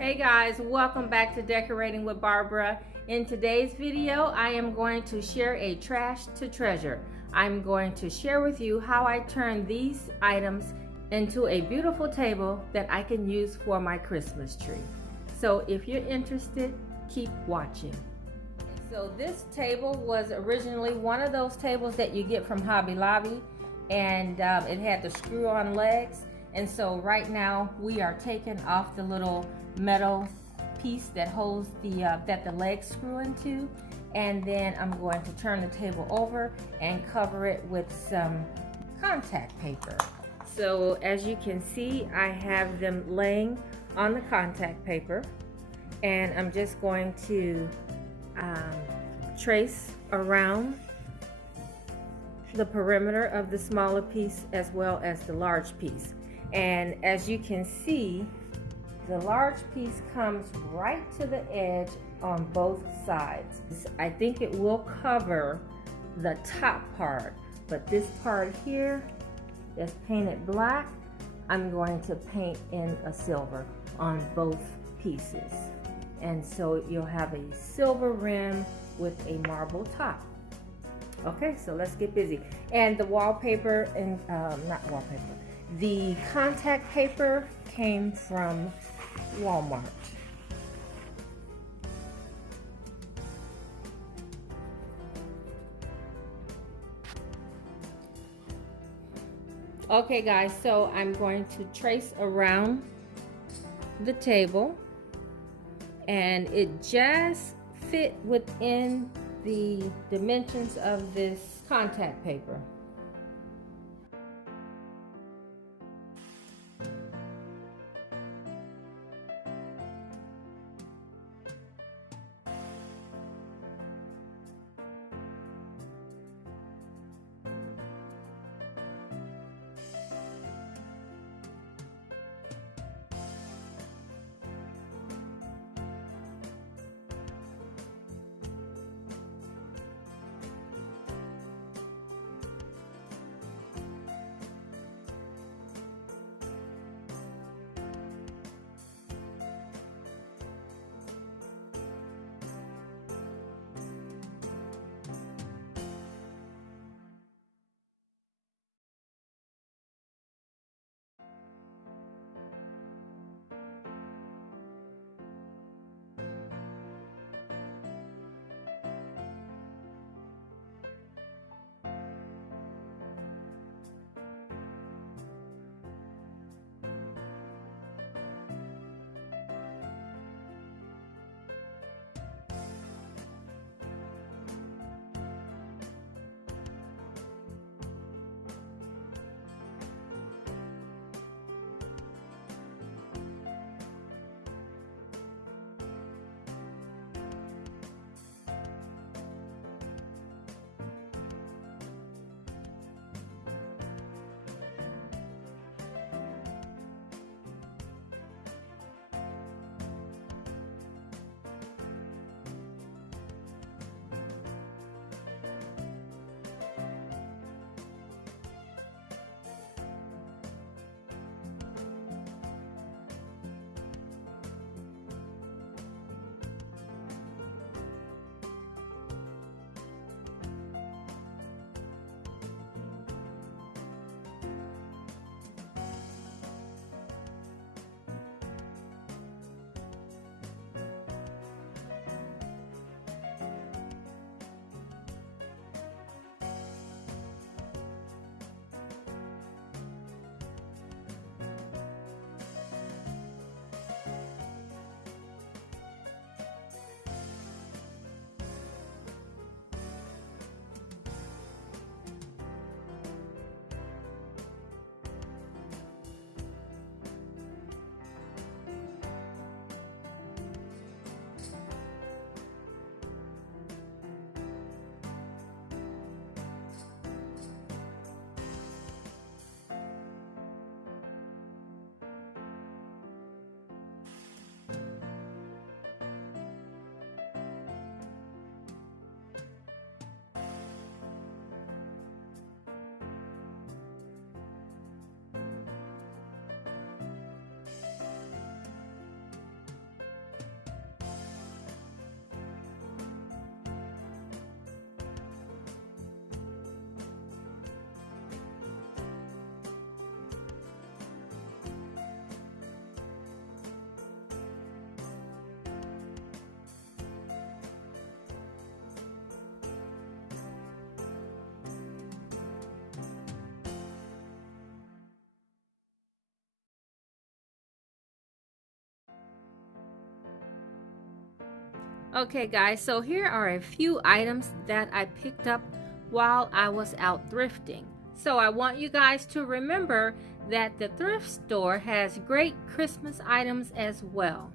Hey guys, welcome back to Decorating with Barbara. In today's video, I am going to share a trash to treasure. I'm going to share with you how I turn these items into a beautiful table that I can use for my Christmas tree. So if you're interested, keep watching. So this table was originally one of those tables that you get from Hobby Lobby, and it had the screw-on legs. And so right now we are taking off the little metal piece that holds that the legs screw into, and then I'm going to turn the table over and cover it with some contact paper. So as you can see, I have them laying on the contact paper, and I'm just going to trace around the perimeter of the smaller piece as well as the large piece. And as you can see, the large piece comes right to the edge on both sides. I think it will cover the top part, but this part here that's painted black, I'm going to paint in a silver on both pieces. And so you'll have a silver rim with a marble top. Okay, so let's get busy. And the wallpaper, and not wallpaper, the contact paper came from Walmart. Okay guys, so I'm going to trace around the table, and it just fit within the dimensions of this contact paper. Okay guys, so here are a few items that I picked up while I was out thrifting. So I want you guys to remember that the thrift store has great Christmas items as well.